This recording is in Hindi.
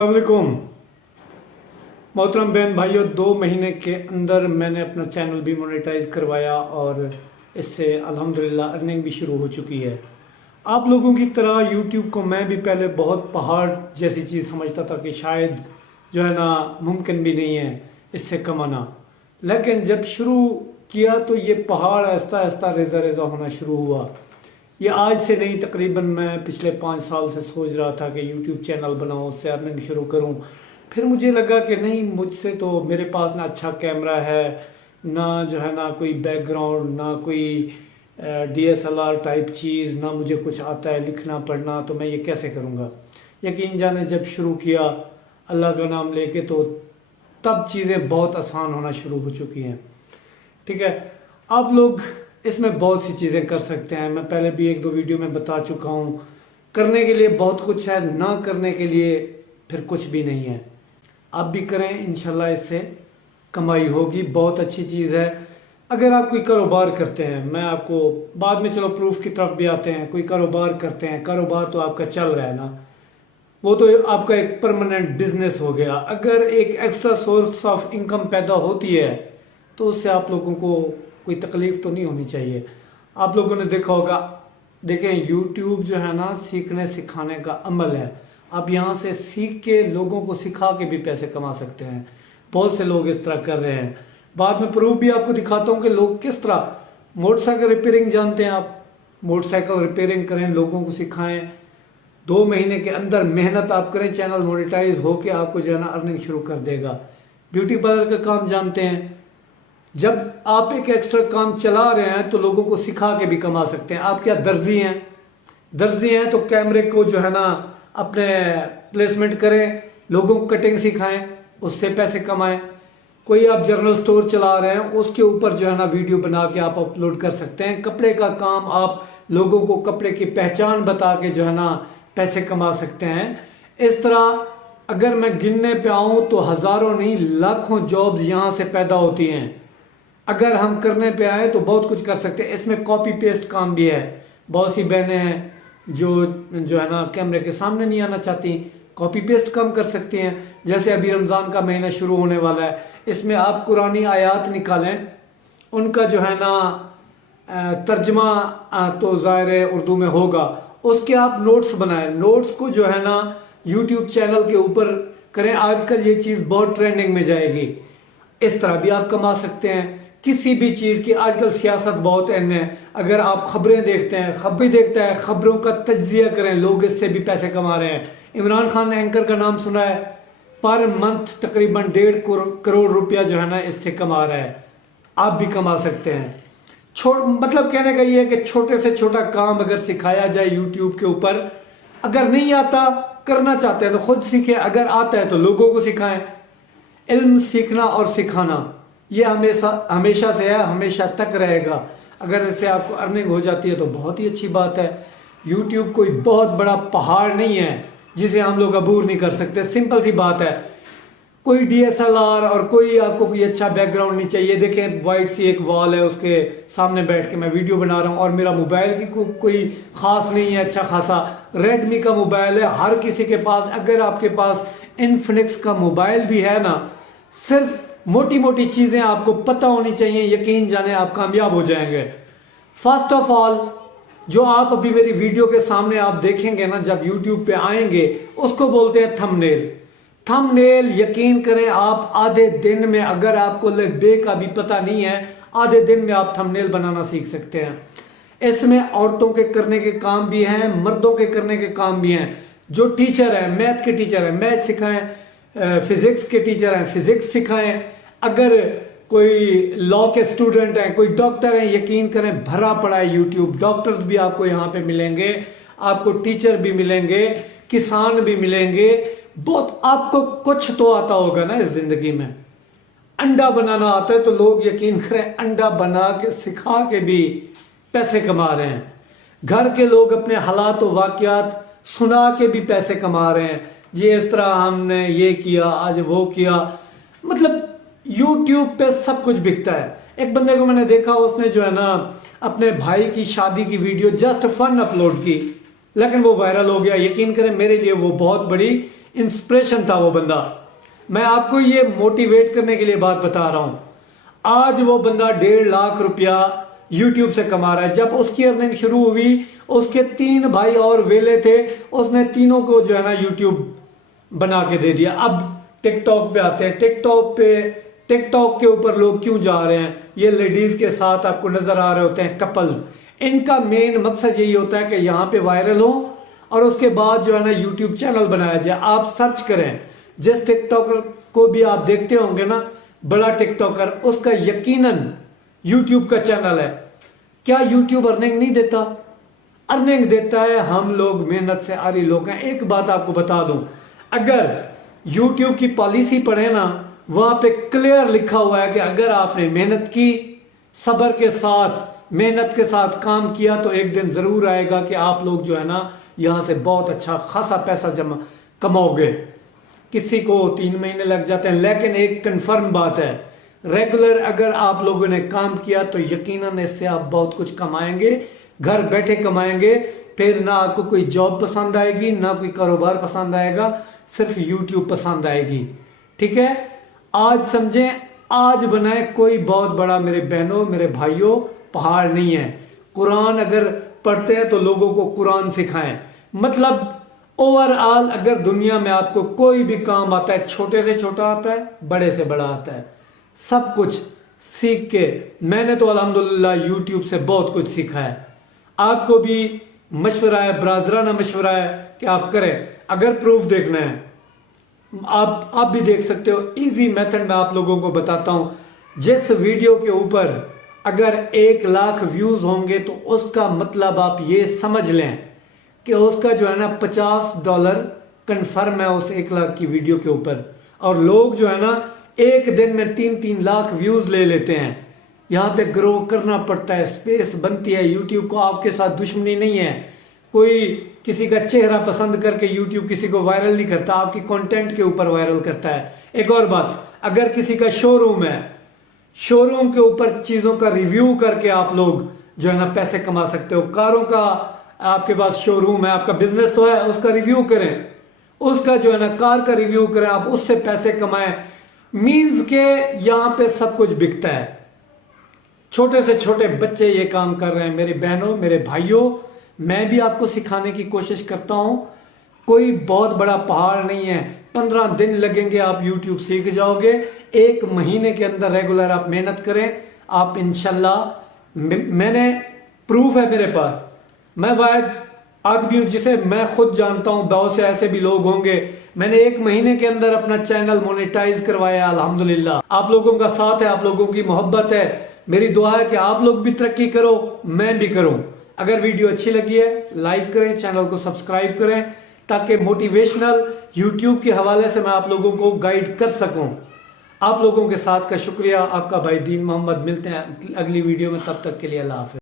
अस्सलामुअलैकुम मोहतरम बहन भाइयों, 2 महीने के अंदर मैंने अपना चैनल भी मोनेटाइज करवाया और इससे अल्हम्दुलिल्लाह अर्निंग भी शुरू हो चुकी है। आप लोगों की तरह यूट्यूब को मैं भी पहले बहुत पहाड़ जैसी चीज़ समझता था कि शायद जो है ना मुमकिन भी नहीं है इससे कमाना, लेकिन जब शुरू किया तो ये पहाड़ आहिस्ता आहिस्ता रेज़ा रेज़ा होना शुरू हुआ। ये आज से नहीं, तकरीबन मैं पिछले 5 साल से सोच रहा था कि यूट्यूब चैनल बनाऊँ, उससे अर्निंग शुरू करूँ। फिर मुझे लगा कि नहीं, मुझसे तो मेरे पास ना अच्छा कैमरा है, ना जो है ना कोई बैकग्राउंड, ना कोई DSLR टाइप चीज़, ना मुझे कुछ आता है लिखना पढ़ना, तो मैं ये कैसे करूँगा। यकीन जाने जब शुरू किया अल्लाह का नाम लेके तो तब चीज़ें बहुत आसान होना शुरू हो चुकी हैं। ठीक है, आप लोग इसमें बहुत सी चीज़ें कर सकते हैं। मैं पहले भी 1-2 वीडियो में बता चुका हूँ। करने के लिए बहुत कुछ है, ना करने के लिए फिर कुछ भी नहीं है। आप भी करें, इंशाल्लाह इससे कमाई होगी। बहुत अच्छी चीज़ है। अगर आप कोई कारोबार करते हैं, मैं आपको बाद में चलो प्रूफ की तरफ भी आते हैं। कोई कारोबार करते हैं, कारोबार तो आपका चल रहा है ना, वो तो आपका एक परमानेंट बिजनेस हो गया। अगर एक एक्स्ट्रा सोर्स ऑफ इनकम पैदा होती है तो उससे आप लोगों को कोई तकलीफ तो नहीं होनी चाहिए। आप लोगों ने देखा होगा, देखें यूट्यूब जो है ना सीखने सिखाने का अमल है। आप यहाँ से सीख के लोगों को सिखा के भी पैसे कमा सकते हैं। बहुत से लोग इस तरह कर रहे हैं। बाद में प्रूफ भी आपको दिखाता हूँ कि लोग किस तरह। मोटरसाइकिल रिपेयरिंग जानते हैं आप, मोटरसाइकिल रिपेयरिंग करें, लोगों को सिखाएं। 2 महीने के अंदर मेहनत आप करें, चैनल मोनेटाइज होके आपको जो है ना अर्निंग शुरू कर देगा। ब्यूटी पार्लर का काम जानते हैं, जब आप एक एक्स्ट्रा काम चला रहे हैं तो लोगों को सिखा के भी कमा सकते हैं। आप क्या दर्जी हैं? दर्जी हैं तो कैमरे को जो है ना अपने प्लेसमेंट करें, लोगों को कटिंग सिखाएं, उससे पैसे कमाएं। कोई आप जनरल स्टोर चला रहे हैं, उसके ऊपर जो है ना वीडियो बना के आप अपलोड कर सकते हैं। कपड़े का काम, आप लोगों को कपड़े की पहचान बता के जो है ना पैसे कमा सकते हैं। इस तरह अगर मैं गिनने पे आऊं तो हजारों नहीं लाखों जॉब्स यहां से पैदा होती हैं। अगर हम करने पे आए तो बहुत कुछ कर सकते हैं। इसमें कॉपी पेस्ट काम भी है। बहुत सी बहनें हैं जो है ना कैमरे के सामने नहीं आना चाहती, कॉपी पेस्ट काम कर सकती हैं। जैसे अभी रमज़ान का महीना शुरू होने वाला है, इसमें आप कुरानी आयात निकालें, उनका जो है ना तर्जमा तो ज़ाहिर उर्दू में होगा, उसके आप नोट्स बनाएं। नोट्स को जो है ना यूट्यूब चैनल के ऊपर करें। आजकल ये चीज़ बहुत ट्रेंडिंग में जाएगी। इस तरह भी आप कमा सकते हैं किसी भी चीज़ की। आजकल सियासत बहुत अहम है। अगर आप खबरें देखते हैं, खबरें देखता है, खबरों का तज्जिया करें, लोग इससे भी पैसे कमा रहे हैं। इमरान खान एंकर का नाम सुना है, पर मंथ तकरीबन 1.5 करोड़ रुपया जो है ना इससे कमा रहा है। आप भी कमा सकते हैं। मतलब कहने का ये है कि छोटे से छोटा काम अगर सिखाया जाए यूट्यूब के ऊपर, अगर नहीं आता, करना चाहते हैं तो खुद सीखें, अगर आता है तो लोगों को सिखाएं। इल्म सीखना और सिखाना ये हमेशा से है, हमेशा तक रहेगा। अगर इससे आपको अर्निंग हो जाती है तो बहुत ही अच्छी बात है। यूट्यूब कोई बहुत बड़ा पहाड़ नहीं है जिसे हम लोग अबूर नहीं कर सकते। सिंपल सी बात है, कोई DSLR और कोई आपको कोई अच्छा बैकग्राउंड नहीं चाहिए। देखें वाइट सी एक वॉल है, उसके सामने बैठ के मैं वीडियो बना रहा हूँ और मेरा मोबाइल की कोई ख़ास नहीं है, अच्छा खासा रेडमी का मोबाइल है हर किसी के पास। अगर आपके पास इन्फिनिक्स का मोबाइल भी है ना, सिर्फ मोटी मोटी चीज़ें आपको पता होनी चाहिए, यकीन जाने आप कामयाब हो जाएंगे। फर्स्ट ऑफ ऑल, जो आप अभी मेरी वीडियो के सामने आप देखेंगे ना, जब यूट्यूब पे आएंगे, उसको बोलते हैं थंबनेल। थंबनेल यकीन करें आप आधे दिन में, अगर आपको लेबे का भी पता नहीं है, आधे दिन में आप थंबनेल बनाना सीख सकते हैं। इसमें औरतों के करने के काम भी हैं, मर्दों के करने के काम भी हैं। जो टीचर है, मैथ के टीचर है, मैथ सिखाएं, फिजिक्स के टीचर हैं, फिजिक्स सिखाएं। अगर कोई लॉ के स्टूडेंट हैं, कोई डॉक्टर हैं, यकीन करें भरा पड़ा है यूट्यूब। डॉक्टर्स भी आपको यहाँ पे मिलेंगे, आपको टीचर भी मिलेंगे, किसान भी मिलेंगे। बहुत आपको कुछ तो आता होगा ना इस जिंदगी में। अंडा बनाना आता है तो लोग यकीन करें अंडा बना के सिखा के भी पैसे कमा रहे हैं। घर के लोग अपने हालात और वाकयात सुना के भी पैसे कमा रहे हैं। ये इस तरह हमने ये किया, आज वो किया। मतलब यूट्यूब पे सब कुछ बिकता है। एक बंदे को मैंने देखा, उसने जो है ना अपने भाई की शादी की वीडियो जस्ट फन अपलोड की, लेकिन वो वायरल हो गया। यकीन करें मेरे लिए वो बहुत बड़ी इंस्पिरेशन था वो बंदा। मैं आपको ये मोटिवेट करने के लिए बात बता रहा हूं। आज वो बंदा 1.5 लाख रुपया यूट्यूब से कमा रहा है। जब उसकी अर्निंग शुरू हुई, उसके 3 भाई और वेले थे, उसने तीनों को जो है ना यूट्यूब बना के दे दिया। अब टिकटॉक पे आते हैं। टिकटॉक के ऊपर लोग क्यों जा रहे हैं? ये लेडीज के साथ आपको नजर आ रहे होते हैं कपल्स। इनका मेन मकसद यही होता है कि यहाँ पे वायरल हो और उसके बाद जो है ना यूट्यूब चैनल बनाया जाए। आप सर्च करें, जिस टिकटॉकर को भी आप देखते होंगे ना, बड़ा टिकटॉकर, उसका यकीनन यूट्यूब का चैनल है। क्या यूट्यूब अर्निंग नहीं देता? अर्निंग देता है। हम लोग मेहनत से आरी लोग हैं। एक बात आपको बता दूं, अगर यूट्यूब की पॉलिसी पढ़े ना, वहां पे क्लियर लिखा हुआ है कि अगर आपने मेहनत की, सब्र के साथ, मेहनत के साथ काम किया, तो एक दिन जरूर आएगा कि आप लोग जो है ना यहां से बहुत अच्छा खासा पैसा जमा कमाओगे। किसी को 3 महीने लग जाते हैं, लेकिन एक कंफर्म बात है, रेगुलर अगर आप लोगों ने काम किया तो यकीनन इससे आप बहुत कुछ कमाएंगे, घर बैठे कमाएंगे। फिर ना आपको कोई जॉब पसंद आएगी, ना कोई कारोबार पसंद आएगा, सिर्फ यूट्यूब पसंद आएगी। ठीक है, आज समझें, आज बनाए कोई बहुत बड़ा, मेरे बहनों मेरे भाइयों, पहाड़ नहीं है। कुरान अगर पढ़ते हैं तो लोगों को कुरान सिखाएं। मतलब ओवरऑल अगर दुनिया में आपको कोई भी काम आता है, छोटे से छोटा आता है, बड़े से बड़ा आता है, सब कुछ सीख के, मैंने तो अल्हम्दुलिल्लाह यूट्यूब से बहुत कुछ सीखा है। आपको भी मशवरा है, ब्रादराना मशवरा है कि आप करें। अगर प्रूफ देखना है, आप भी देख सकते हो। इजी मेथड में आप लोगों को बताता हूं। जिस वीडियो के ऊपर अगर 1 लाख व्यूज होंगे तो उसका मतलब आप ये समझ लें कि उसका जो है ना $50 कंफर्म है उस 1 लाख की वीडियो के ऊपर। और लोग जो है ना एक दिन में 3-3 लाख व्यूज ले लेते हैं। यहाँ पे ग्रो करना पड़ता है, स्पेस बनती है। यूट्यूब को आपके साथ दुश्मनी नहीं है। कोई किसी का चेहरा पसंद करके यूट्यूब किसी को वायरल नहीं करता, आपकी कंटेंट के ऊपर वायरल करता है। एक और बात, अगर किसी का शोरूम है, शोरूम के ऊपर चीजों का रिव्यू करके आप लोग जो है ना पैसे कमा सकते हो। कारों का आपके पास शोरूम है, आपका बिजनेस तो है, उसका रिव्यू करें, उसका जो है ना कार का रिव्यू करें, आप उससे पैसे कमाएं। मीन्स के यहाँ पे सब कुछ बिकता है। छोटे से छोटे बच्चे ये काम कर रहे हैं। मेरे बहनों मेरे भाइयों, मैं भी आपको सिखाने की कोशिश करता हूं। कोई बहुत बड़ा पहाड़ नहीं है। 15 दिन लगेंगे, आप YouTube सीख जाओगे। 1 महीने के अंदर रेगुलर आप मेहनत करें, आप इंशाल्लाह, मैंने प्रूफ है मेरे पास। मैं वायद आदमी हूं जिसे मैं खुद जानता हूं। बहुत से ऐसे भी लोग होंगे। मैंने 1 महीने के अंदर अपना चैनल मोनेटाइज करवाया अल्हम्दुलिल्लाह। आप लोगों का साथ है, आप लोगों की मोहब्बत है। मेरी दुआ है कि आप लोग भी तरक्की करो, मैं भी करूं। अगर वीडियो अच्छी लगी है, लाइक करें, चैनल को सब्सक्राइब करें, ताकि मोटिवेशनल यूट्यूब के हवाले से मैं आप लोगों को गाइड कर सकूं। आप लोगों के साथ का शुक्रिया। आपका भाई दीन मोहम्मद। मिलते हैं अगली वीडियो में, तब तक के लिए अल्लाह हाफ़िज़।